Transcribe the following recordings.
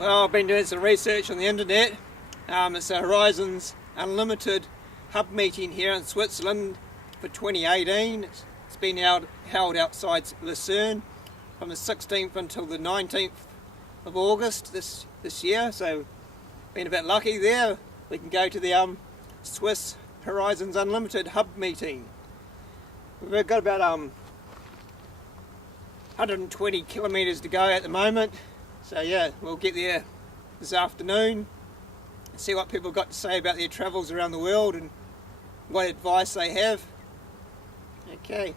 Well, I've been doing some research on the internet. It's a Horizons Unlimited Hub meeting here in Switzerland for 2018. It's been held outside Lucerne from the 16th until the 19th of August this year. So, been a bit lucky there. We can go to the Swiss Horizons Unlimited Hub meeting. We've got about 120 kilometres to go at the moment. So yeah, we'll get there this afternoon and see what people got to say about their travels around the world and what advice they have. Okay,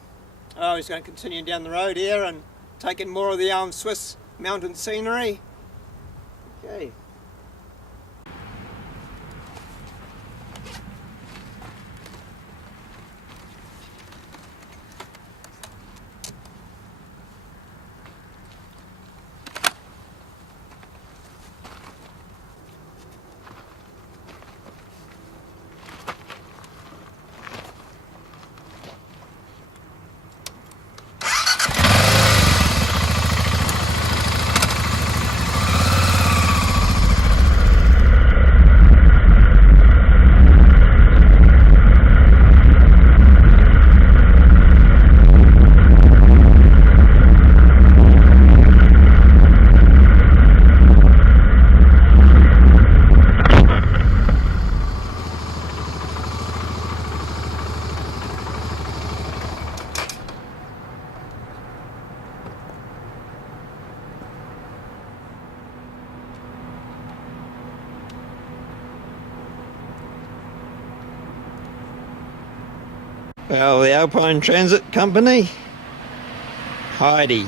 I'm just going to continue down the road here and take in more of the Swiss mountain scenery. Okay. Well, the Alpine Transit Company, Heidi.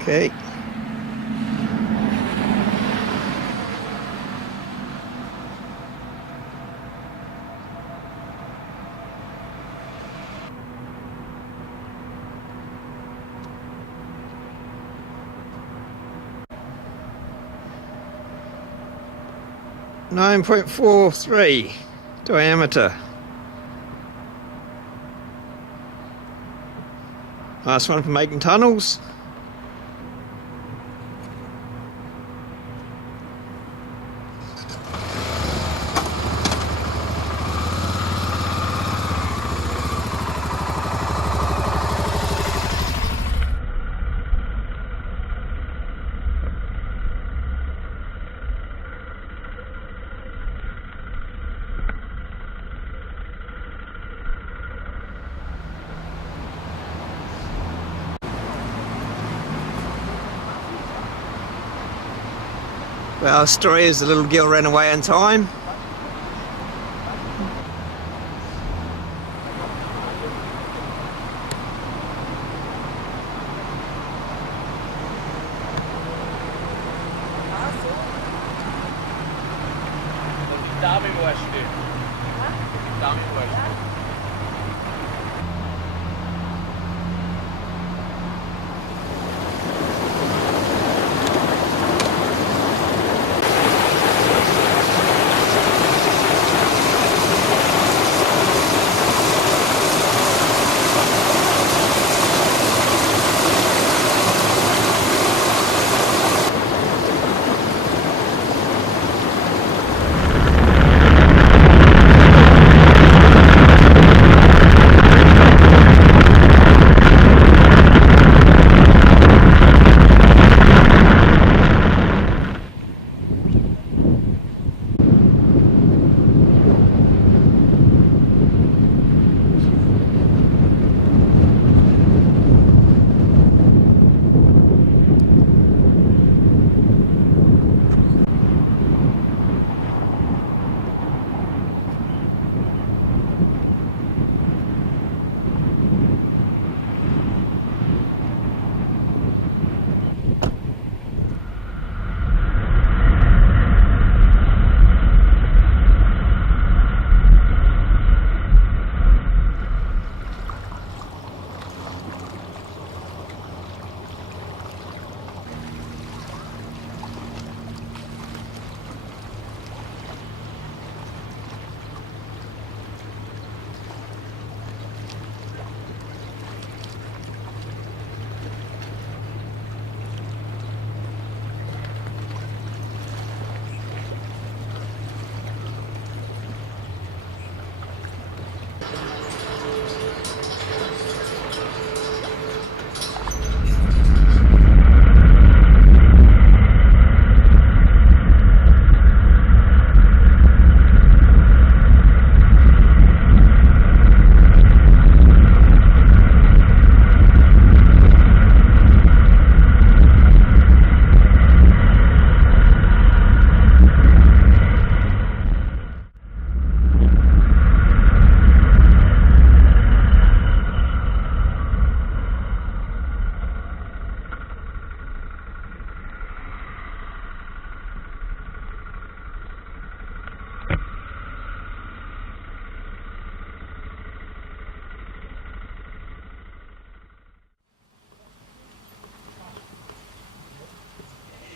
Okay. .43 diameter. Nice one for making tunnels. Well, the story is the little girl ran away in time.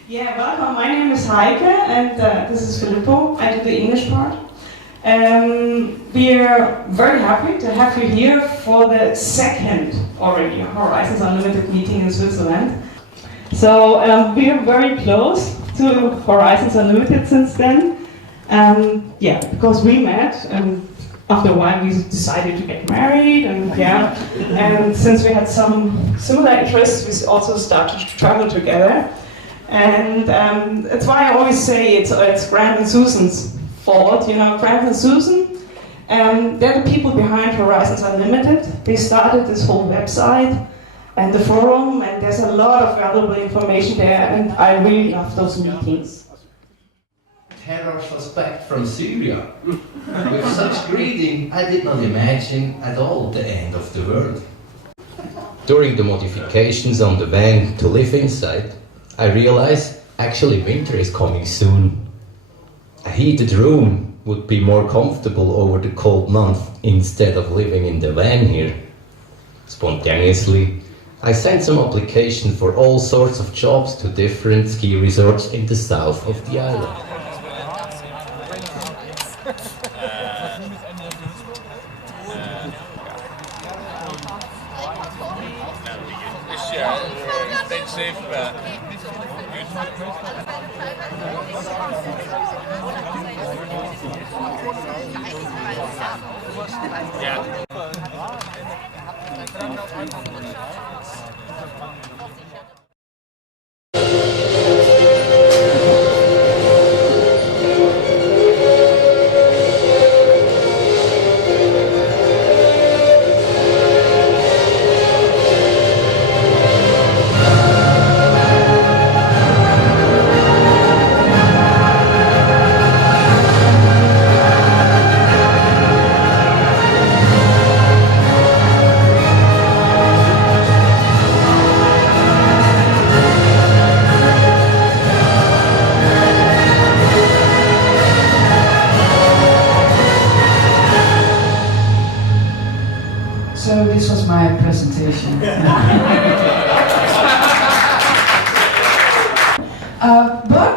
Yeah, welcome. My name is Heike, and this is Filippo. I do the English part. We're very happy to have you here for the second already Horizons Unlimited meeting in Switzerland. So we are very close to Horizons Unlimited since then. Yeah, because we met, and after a while we decided to get married, and since we had some similar interests, we also started to travel together. And that's why I always say it's Grant and Susan's fault. You know, Grant and Susan, they're the people behind Horizons Unlimited. They started this whole website and the forum, and there's a lot of valuable information there, and I really love those meetings. Terror suspect from Syria. With such greeting, I did not imagine at all the end of the world. During the modifications on the van to live inside, I realized actually winter is coming soon. A heated room would be more comfortable over the cold month instead of living in the van here. Spontaneously, I sent some applications for all sorts of jobs to different ski resorts in the south of the island. Expensive, but yeah. So this was my presentation. But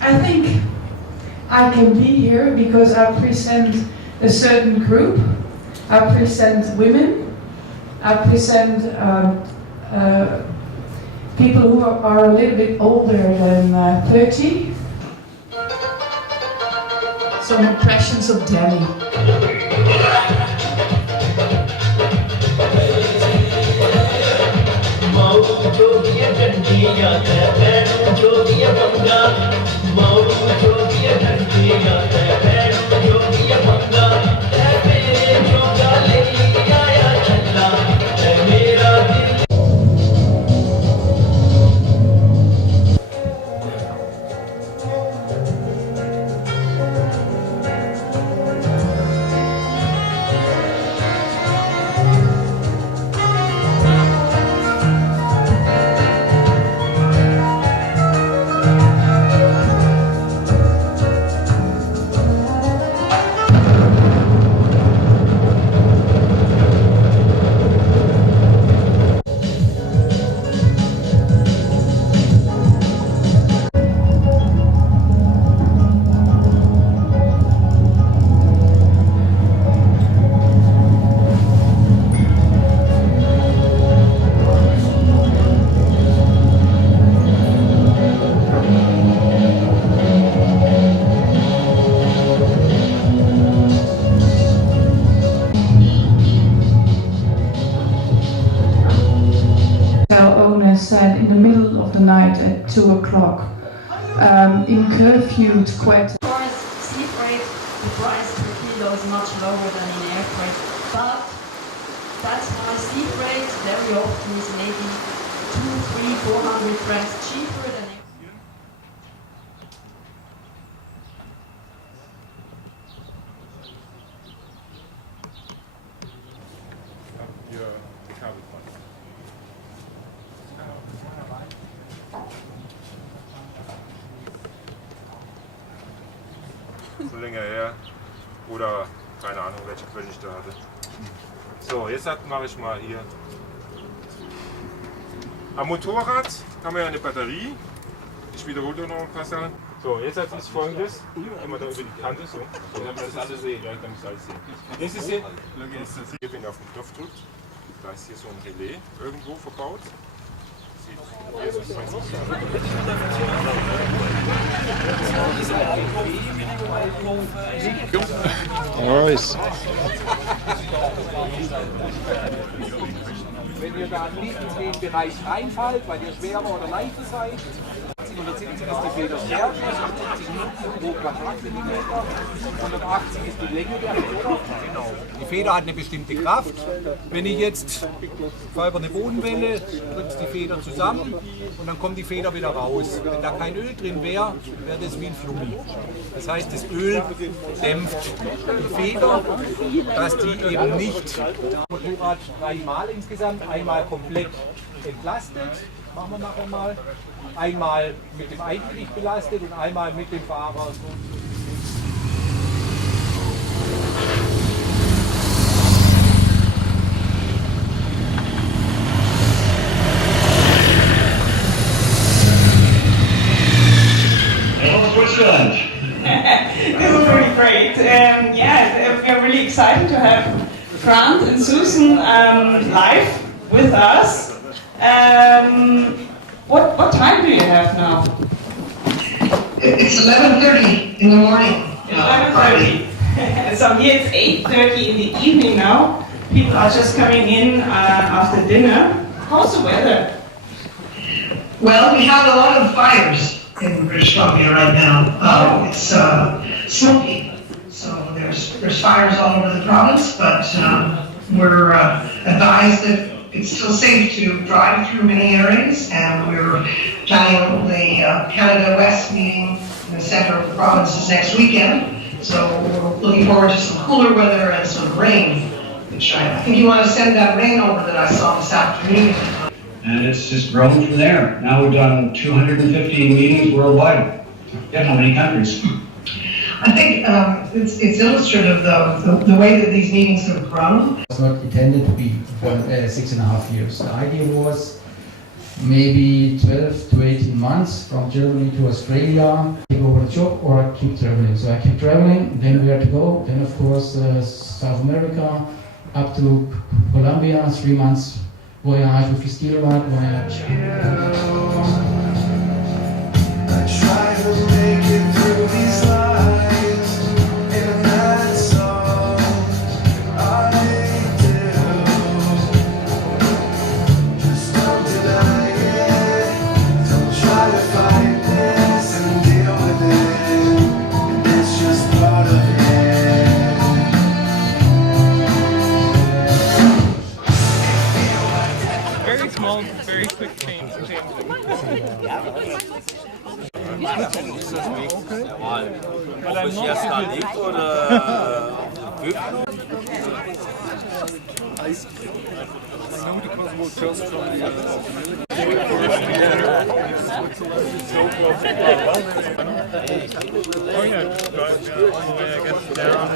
I think I can be here because I present a certain group. I present women. I present people who are a little bit older than 30. Some impressions of Delhi. Said in the middle of the night at 2 o'clock, in curfew quite. Of course, sea freight, the price per kilo is much lower than in air freight, but that's why sea freight very often is maybe 200, 300, 400 francs cheaper than air. So länger her oder keine Ahnung, welche Quelle ich da hatte. So, jetzt mache ich mal hier. Am Motorrad haben wir ja eine Batterie. Ich wiederhole noch ein paar Sachen. So, jetzt ist folgendes. Immer da über die Kante so. Dann muss alles sehen. Ja, dann muss alles sehen. Das ist hier, wenn ihr auf den Knopf drückt, da ist hier so ein Relais irgendwo verbaut. Nice. Wenn ihr da nicht in den Bereich reinfallt, weil ihr schwerer oder leichter seid, 170 ist die Federstärke, 170 pro Quadratmillimeter, 180 ist die Länge der Feder. Genau. Die Feder hat eine bestimmte Kraft. Wenn ich jetzt fahre über eine Bodenwelle, drückt die Feder zusammen und dann kommt die Feder wieder raus. Wenn da kein Öl drin wäre, wäre das wie ein Flummi. Das heißt, das Öl dämpft die Feder, dass die eben nicht Motorrad 3 Mal insgesamt, einmal komplett entlastet, machen wir nachher mal, einmal mit dem Eigengewicht belastet und einmal mit dem Fahrer. Hello, Switzerland. This is really great. Yeah, we're really excited to have Franz and Susan live with us. What time do you have now? It's 11:30 in the morning. 11:30. So here it's 8:30 in the evening now. People are just coming in after dinner. How's the weather? Well, we have a lot of fires in British Columbia right now. It's smoky, so there's fires all over the province, but we're advised that it's still safe to drive through many areas, and we're planning the Canada West meeting in the center of the provinces next weekend. So we're looking forward to some cooler weather and some rain, which I think you want to send that rain over that I saw this afternoon. And it's just grown from there. Now we've done 215 meetings worldwide. Yeah, how many countries? I think it's illustrative, though, the way that these meetings have grown. It's not intended to be for 6.5 years. The idea was maybe 12 to 18 months from Germany to Australia, take over the job or keep traveling. So I keep traveling, then where to go, then of course South America, up to Colombia, 3 months voyage with the steel rod, voyage. I try to make it through these lives, and that's all I do. Just don't deny it, don't try to fight this and deal with it, it's just part of it. Very small, very quick change. Ob ich erst da liegt oder Oh yeah, drive all the way, I guess, down.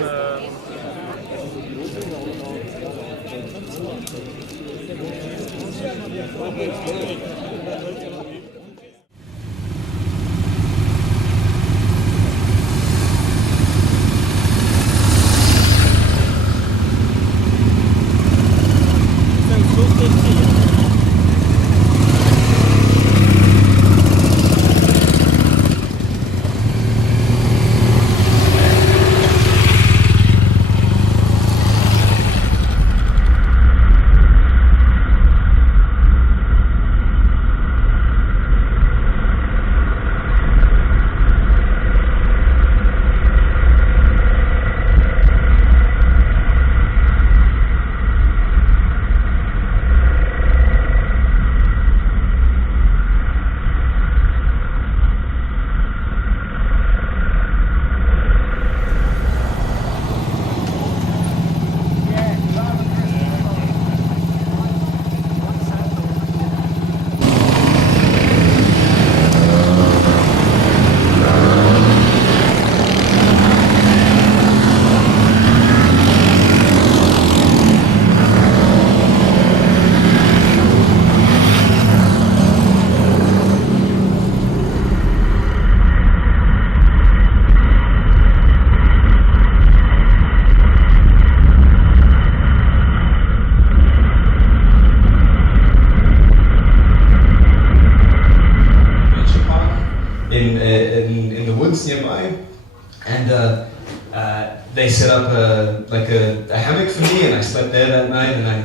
they set up a hammock for me, and I slept there that night. And I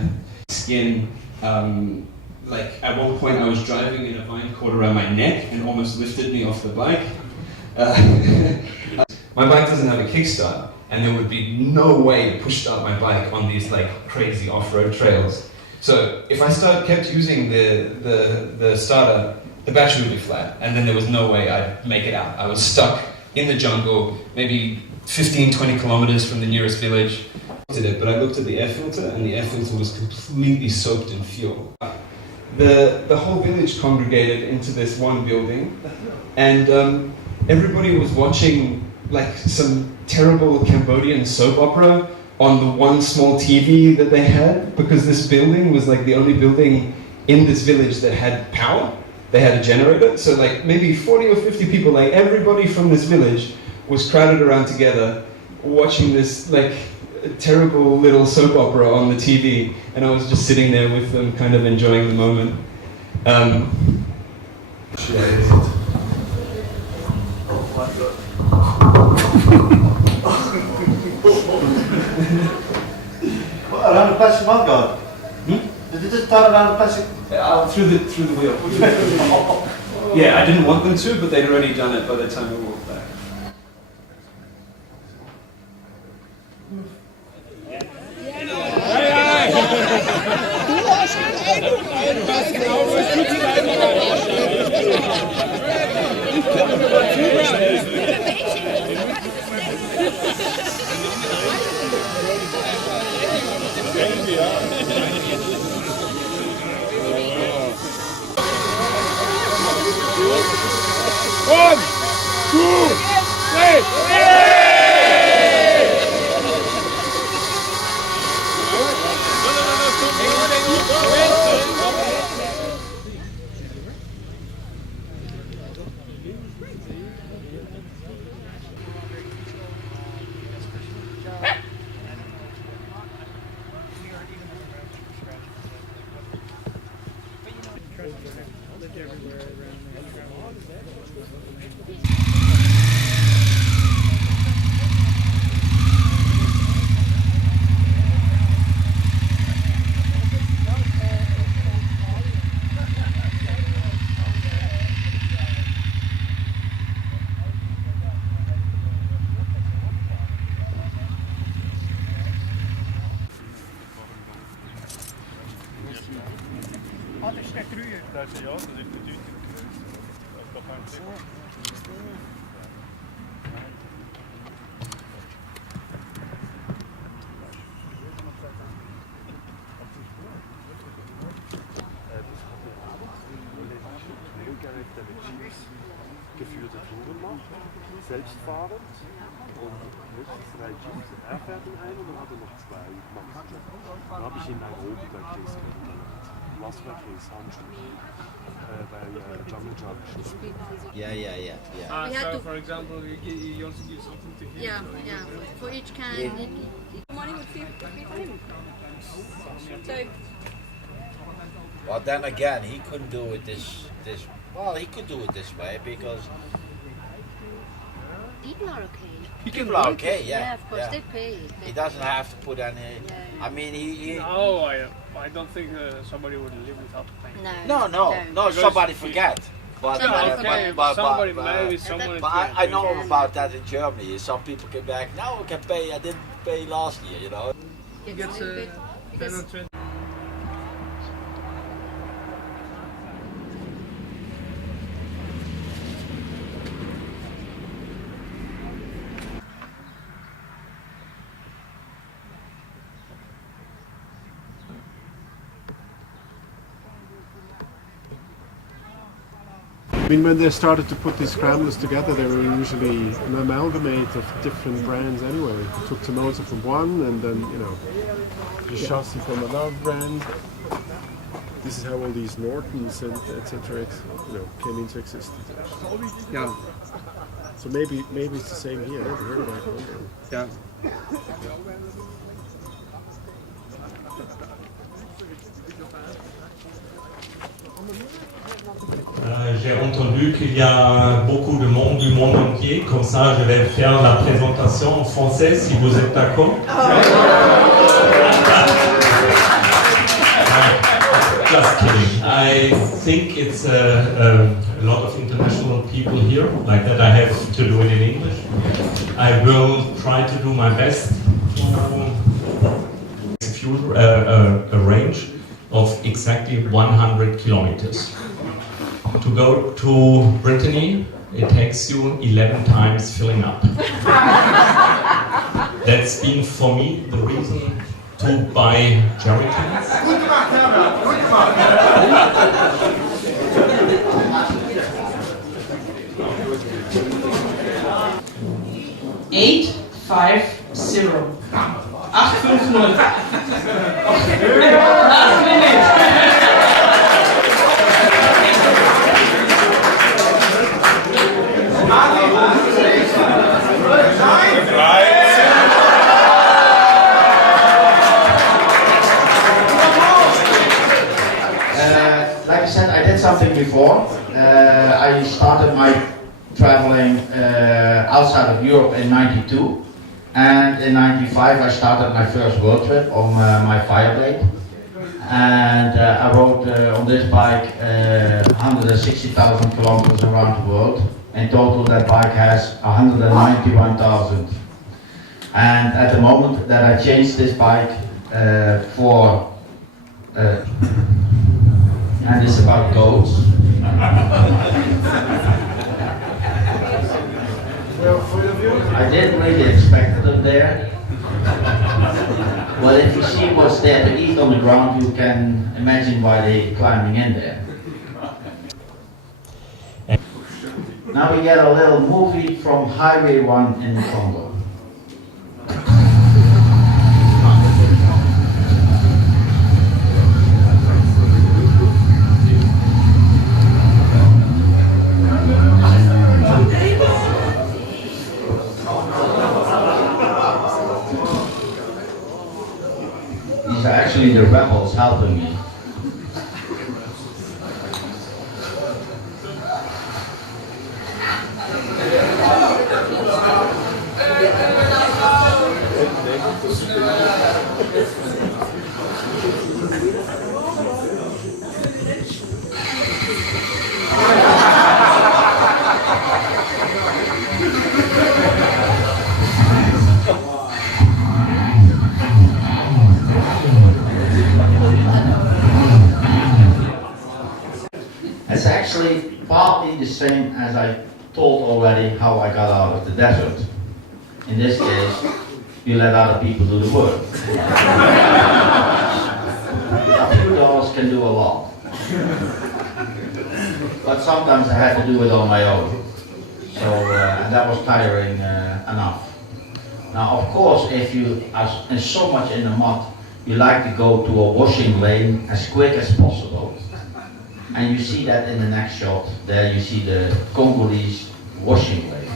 skin. Like at one point, I was driving in a vine cord around my neck and almost lifted me off the bike. My bike doesn't have a kickstart, and there would be no way to push start my bike on these like crazy off-road trails. So if I kept using the starter, the battery would be flat, and then there was no way I'd make it out. I was stuck in the jungle, maybe 15-20 kilometers from the nearest village. But I looked at the air filter, and the air filter was completely soaked in fuel. The whole village congregated into this one building, and everybody was watching like some terrible Cambodian soap opera on the one small TV that they had, because this building was like the only building in this village that had power. They had a generator, so like maybe 40 or 50 people, like everybody from this village was crowded around together watching this like terrible little soap opera on the TV, and I was just sitting there with them, kind of enjoying the moment. What, around the plastic mud guard? Did they just turn around the plastic? Through the wheel. Yeah, I didn't want them to, but they'd already done it by the time I walked back. One, two, three. Ah, das ist der Grüne. Das ist, ja, das ist der Deutsche. Das ist doch geführte Touren macht, selbstfahrend und höchstens 3 Jeeps. Er fährt in einen und dann hat er noch 2 Mann. Dann habe ich in Nairobi bei Chris kennengelernt. Was war Chris? Handschuh. Bei Jungle Jump. So for example, you also give something to him. Yeah. For each can, money would be for him. So. Well, then again, he couldn't do it this. Well, he could do it this way because People are okay. people are okay. Yeah, of course, they pay. He doesn't have to put any. I mean, he No, I don't think somebody would live without paying. No. Because somebody forget. But, someone. But I know about that in Germany. Some people came back. Now I can pay. I didn't pay last year. You know. He gets 10 or 20. I mean, when they started to put these scramblers together, they were usually an amalgamate of different brands anyway. You took the motor from one and then, the chassis from another brand. This is how all these Nortons and etc. Came into existence. Yeah. So maybe it's the same here. I never heard about it. Yeah. J'ai entendu qu'il y a beaucoup de monde du monde entier, comme ça je vais faire la présentation en français si vous êtes d'accord. Just kidding. I think it's a lot of international people here, like that I have to do it in English. I will try to do my best to a range of exactly 100 kilometers. To go to Brittany, it takes you 11 times filling up. That's been for me the reason to buy jerry cans. 850. 850. Last minute. Like I said, I did something before. I started my traveling outside of Europe in '92, and in '95 I started my first world trip on my Fireblade, and I rode on this bike 160,000 kilometers around the world. In total, that bike has 191,000. And at the moment that I changed this bike for and it's about goats. I didn't really expect them there. Well, if you see what's there to eat on the ground, you can imagine why they're climbing in there. Now we get a little movie from Highway 1 in Congo. These are actually the rebels helping me. It's actually partly the same as I told already how I got out of the desert. In this case, you let other people do the work. A few dollars can do a lot. But sometimes I had to do it on my own. So and that was tiring enough. Now, of course, if you are so much in the mud, you like to go to a washing lane as quick as possible. And you see that in the next shot. There you see the Congolese washing lane.